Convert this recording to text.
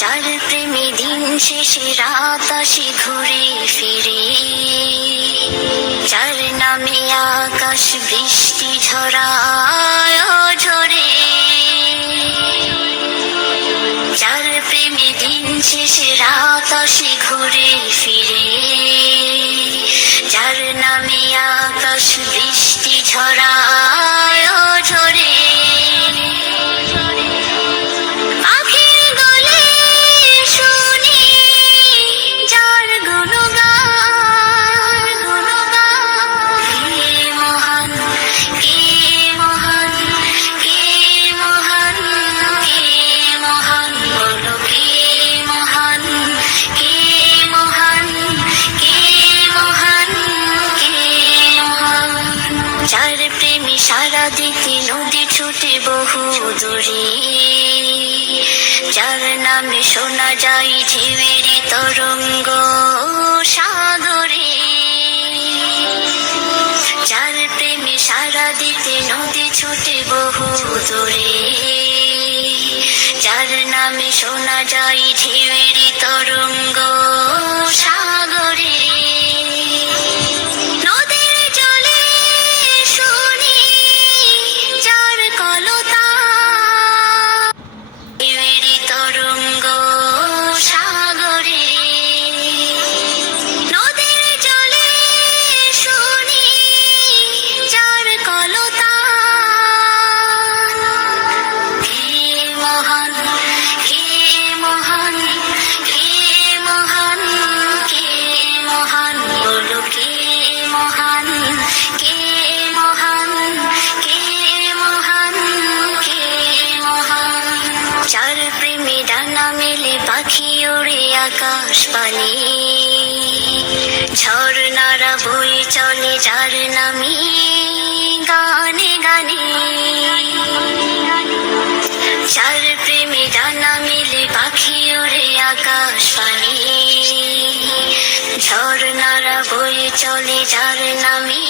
যার প্রেমে দিন শেষে রাত আসে ঘুরে ফিরে, যার নামে আকাশ বৃষ্টি ঝরায় ঝরে, যার প্রেমে দিন শেষে রাত আসে ঘুরে ফিরে, যার নামে আকাশ বৃষ্টি ঝরায় ঝরে। যার প্রেমী সারা দিতে নদী ছুটে বহু দূরে, যার নামে শোনা যায় ঢেউয়ের তরঙ্গ সাগরে, যার প্রেমী সারা দিতে নদী ছুটে বহু দূরে, যার নামে শোনা যায় ঢেউয়ের তরঙ্গ সাগরে। যার প্রেমে ডানা মেলে পাখি ওড়ে আকাশ পানে, ঝর্ণারা বয়ে চলে যার নামে গানে গানে, যার প্রেমে ডানা মেলে পাখি ওড়ে আকাশ পানে, ঝর্ণারা বয়ে চলে যার নামে